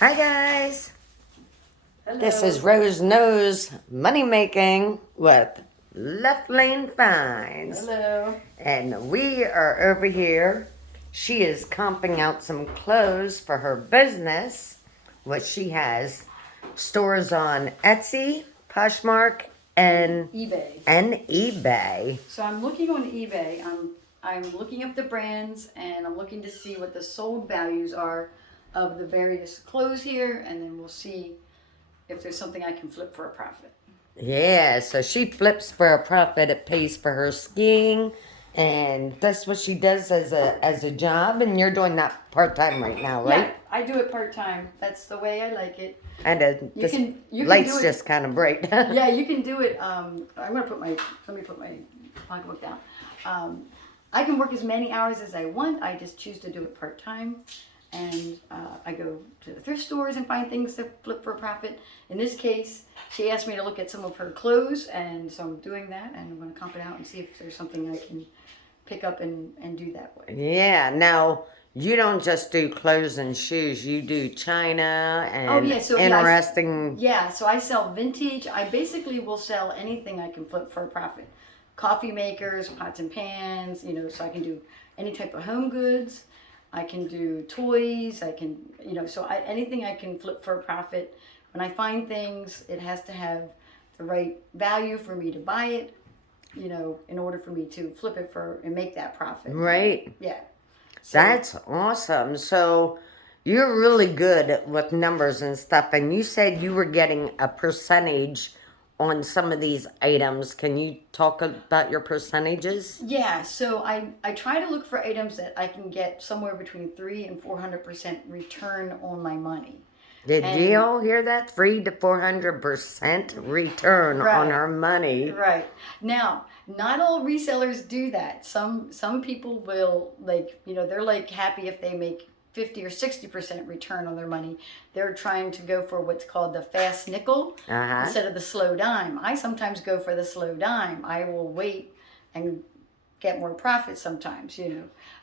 Hi guys, Hello. this is Rose Knows Money Making with Left Lane Finds. Hello. And we are over here. She is comping out some clothes for her business, which she has stores on Etsy, Poshmark, and eBay. eBay. So I'm looking on eBay. I'm looking up the brands and I'm looking to see what the sold values are of the various clothes here, and then we'll see if there's something I can flip for a profit. Yeah, so she flips for a profit. It pays for her skiing, and that's what she does as a job. And you're doing that part time right now, right? Yeah, I do it part time. That's the way I like it. And You can lights do it. just kind of bright. Yeah, you can do it. Let me put my pocketbook down. I can work as many hours as I want. I just choose to do it part time, and I go to the thrift stores and find things to flip for a profit. In this case, she asked me to look at some of her clothes, and so I'm doing that, and I'm going to comp it out and see if there's something I can pick up and do that way. Yeah. Now you don't just do clothes and shoes. You do china and interesting. Yeah, so I sell vintage. I basically will sell anything I can flip for a profit. Coffee makers, pots and pans, so I can do any type of home goods. I can do toys. I can, anything I can flip for a profit. When I find things, it has to have the right value for me to buy it, in order for me to flip it and make that profit. Right. Yeah. So, That's awesome. So you're really good with numbers and stuff. And you said you were getting a percentage on some of these items. Can you talk about your percentages? Yeah, so I try to look for items that I can get somewhere between 3 and 400% return on my money. Did you all hear that? 3 to 400% return on her money. Right. Now, not all resellers do that. Some people will, they're like happy if they make 50 or 60% return on their money. They're trying to go for what's called the fast nickel instead of the slow dime. I sometimes go for the slow dime. I will wait and get more profit sometimes,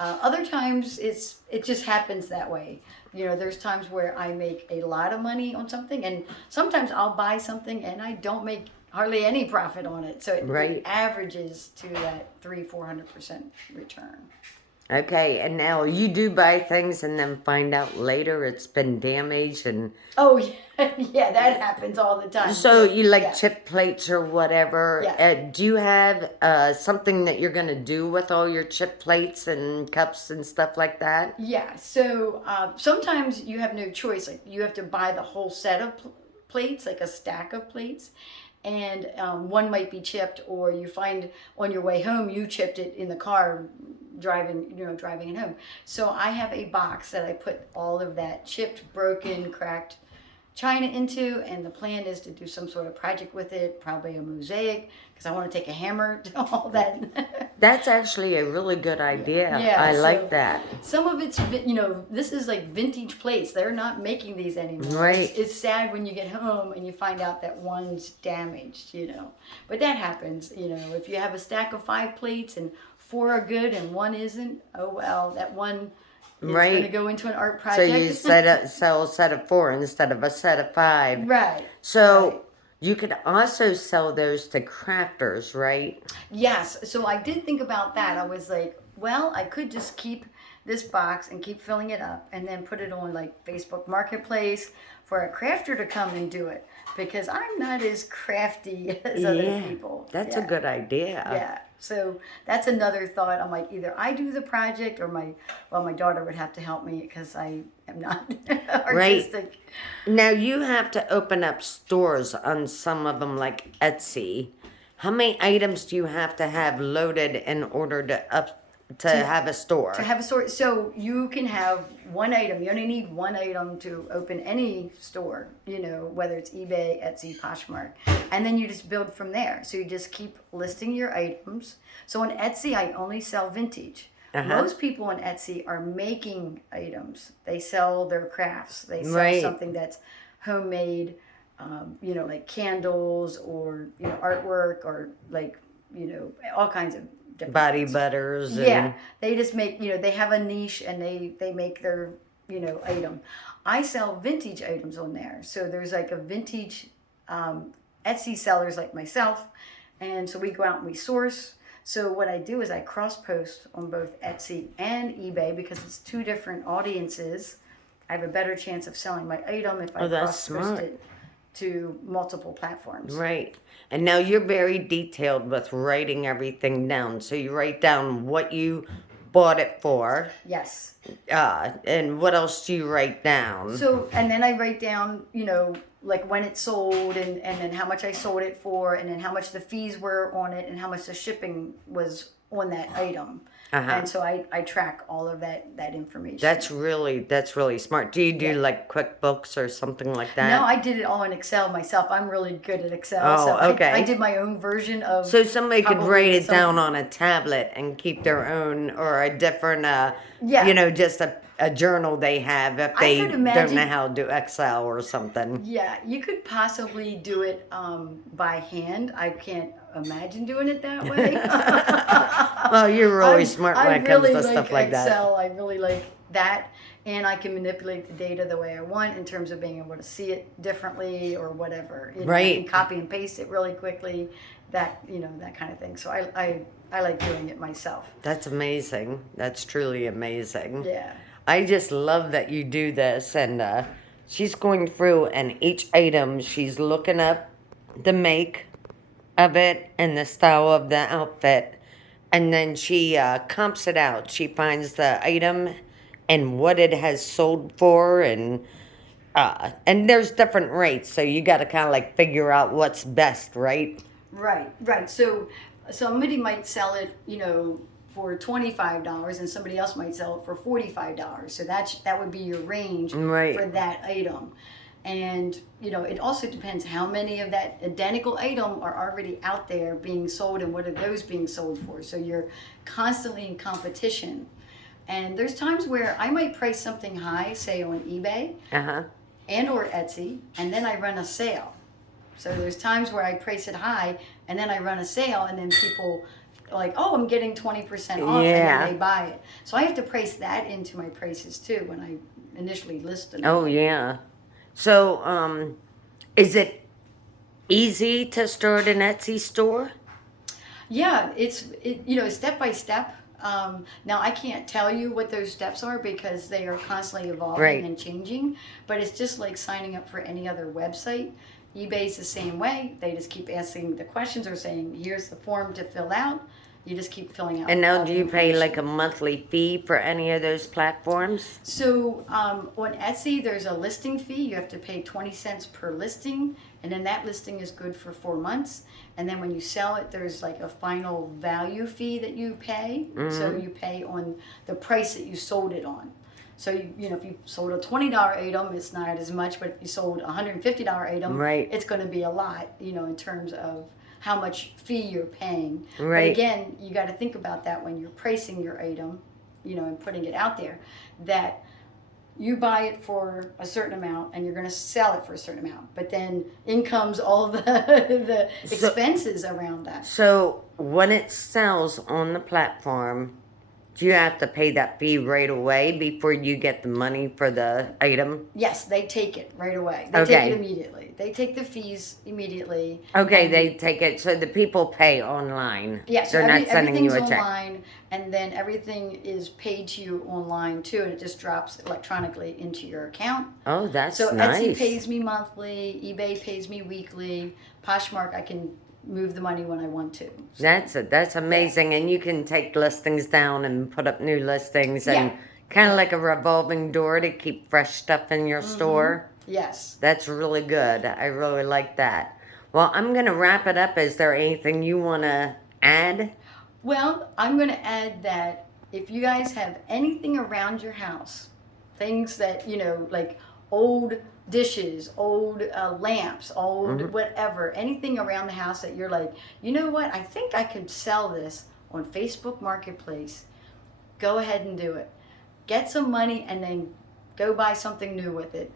Other times it just happens that way. There's times where I make a lot of money on something, and sometimes I'll buy something and I don't make hardly any profit on it. So it averages to that 300-400% return. Okay, and now you do buy things and then find out later it's been damaged and... Oh, yeah, that happens all the time. So you like chip plates or whatever. Yeah. Do you have something that you're going to do with all your chip plates and cups and stuff like that? Yeah, so sometimes you have no choice. Like, you have to buy the whole set of plates, like a stack of plates. And one might be chipped, or you find on your way home you chipped it in the car driving it home. So I have a box that I put all of that chipped, broken, cracked china into, and the plan is to do some sort of project with it, probably a mosaic, because I want to take a hammer to all that. That's actually a really good idea. Yeah, I like that. Some of it's, this is like vintage plates. They're not making these anymore. Right. It's sad when you get home and you find out that one's damaged, But that happens, If you have a stack of 5 plates and 4 are good and 1 isn't, oh well, that one is going to go into an art project. So you sell a set of 4 instead of a set of 5. Right. So you could also sell those to crafters, right? Yes. So I did think about that. I was like, well, I could just keep this box and keep filling it up and then put it on like Facebook Marketplace for a crafter to come and do it, because I'm not as crafty as other people. That's a good idea. Yeah. So that's another thought. I'm like, either I do the project or my daughter would have to help me because I am not artistic. Right. Now you have to open up stores on some of them, like Etsy. How many items do you have to have loaded in order to have a store? To have a store. So you can have one item. You only need one item to open any store, whether it's eBay, Etsy, Poshmark. And then you just build from there. So you just keep listing your items. So on Etsy, I only sell vintage. Most people on Etsy are making items. They sell their crafts. They sell something that's homemade, like candles or, artwork, or like, all kinds of different body butters. Yeah, they just make, they have a niche and they make their, item. I sell vintage items on there. So there's like a vintage Etsy sellers like myself. And so we go out and we source. So what I do is I cross post on both Etsy and eBay because it's two different audiences. I have a better chance of selling my item if I cross post it to multiple platforms. Right. And now you're very detailed with writing everything down. So you write down what you bought it for. Yes. And what else do you write down? So, and then I write down, like when it sold and then how much I sold it for and then how much the fees were on it and how much the shipping was on that item. And so I track all of that information. That's really smart. Do you do like QuickBooks or something like that? No, I did it all in Excel myself. I'm really good at Excel. Oh, so okay. I did my own version of. So somebody could write it down on a tablet and keep their own or a different, just a journal they have if they don't know how to do Excel or something. Yeah, you could possibly do it by hand. I can't imagine doing it that way. Well, you're really smart when it comes to stuff like Excel. that. I really like that. And I can manipulate the data the way I want in terms of being able to see it differently or whatever. Right. I can copy and paste it really quickly, that kind of thing. So I like doing it myself. That's amazing. That's truly amazing. Yeah. I just love that you do this. And she's going through and each item, she's looking up the make of it and the style of the outfit. And then she comps it out. She finds the item and what it has sold for, and there's different rates, so you got to kind of like figure out what's best, right? Right. So somebody might sell it, for $25, and somebody else might sell it for $45. So that would be your range for that item. And it also depends how many of that identical item are already out there being sold and what are those being sold for. So you're constantly in competition. And there's times where I might price something high, say on eBay and or Etsy, and then I run a sale. So there's times where I price it high and then I run a sale, and then people are like, oh, I'm getting 20% off, and then they buy it. So I have to price that into my prices too when I initially list them. Oh, yeah. So, is it easy to start an Etsy store? Yeah, it's step by step. Now I can't tell you what those steps are because they are constantly evolving and changing, but it's just like signing up for any other website. eBay's the same way. They just keep asking the questions or saying, here's the form to fill out. You just keep filling out. And now do you pay like a monthly fee for any of those platforms? So on Etsy, there's a listing fee. You have to pay 20 cents per listing, and then that listing is good for 4 months. And then when you sell it, there's like a final value fee that you pay. So you pay on the price that you sold it on. So if you sold a $20 item, it's not as much. But if you sold a $150 item, it's going to be a lot. In terms of how much fee you're paying. But again, you got to think about that when you're pricing your item, and putting it out there, that you buy it for a certain amount and you're going to sell it for a certain amount. But then in comes all the expenses around that. So when it sells on the platform, do you have to pay that fee right away before you get the money for the item? Yes, they take it right away. They take it immediately. They take the fees immediately. Okay, they take it. So the people pay online. Yeah, so they're not sending you a check. Everything's online, and then everything is paid to you online too, and it just drops electronically into your account. Oh, that's so nice. Etsy pays me monthly. eBay pays me weekly. Poshmark, I can move the money when I want to. So, that's amazing, and you can take listings down and put up new listings, and kind of like a revolving door to keep fresh stuff in your store. Yes, that's really good. I really like that. Well, I'm gonna wrap it up. Is there anything you want to add? Well, I'm gonna add that if you guys have anything around your house, things that like old dishes, old lamps, old whatever, anything around the house that you're like, you know what, I think I could sell this on Facebook Marketplace. Go ahead and do it. Get some money and then go buy something new with it.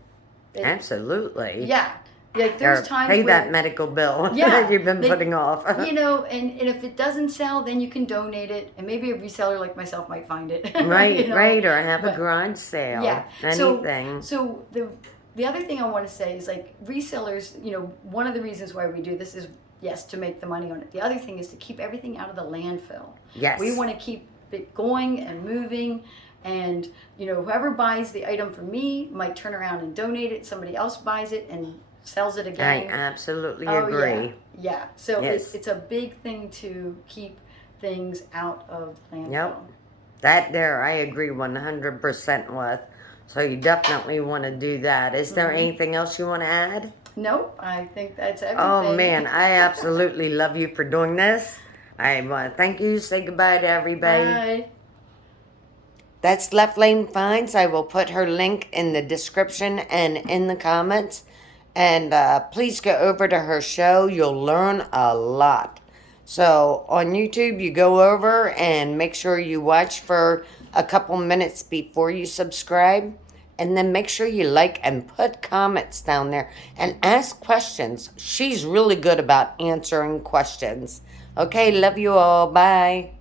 Absolutely. Yeah. Like there's Or times pay where that medical bill Yeah, that you've been they- putting off. and if it doesn't sell, then you can donate it, and maybe a reseller like myself might find it. Right, you know? right, or have a But- garage sale. Yeah. Anything. So the other thing I want to say is like resellers, one of the reasons why we do this is yes, to make the money on it. The other thing is to keep everything out of the landfill. Yes. We want to keep it going and moving, and whoever buys the item from me might turn around and donate it. Somebody else buys it and sells it I again. absolutely Oh, agree. Yeah. So Yes. it's a big thing to keep things out of landfill. Yep. That there, I agree 100% with. So you definitely want to do that. Is there anything else you want to add? Nope, I think that's everything. Oh man, I absolutely love you for doing this. I want to thank you. Say goodbye to everybody. Bye. That's Left Lane Finds. I will put her link in the description and in the comments. And please go over to her show. You'll learn a lot. So on YouTube, you go over and make sure you watch for a couple minutes before you subscribe. And then make sure you like and put comments down there and ask questions. She's really good about answering questions. Okay, love you all. Bye.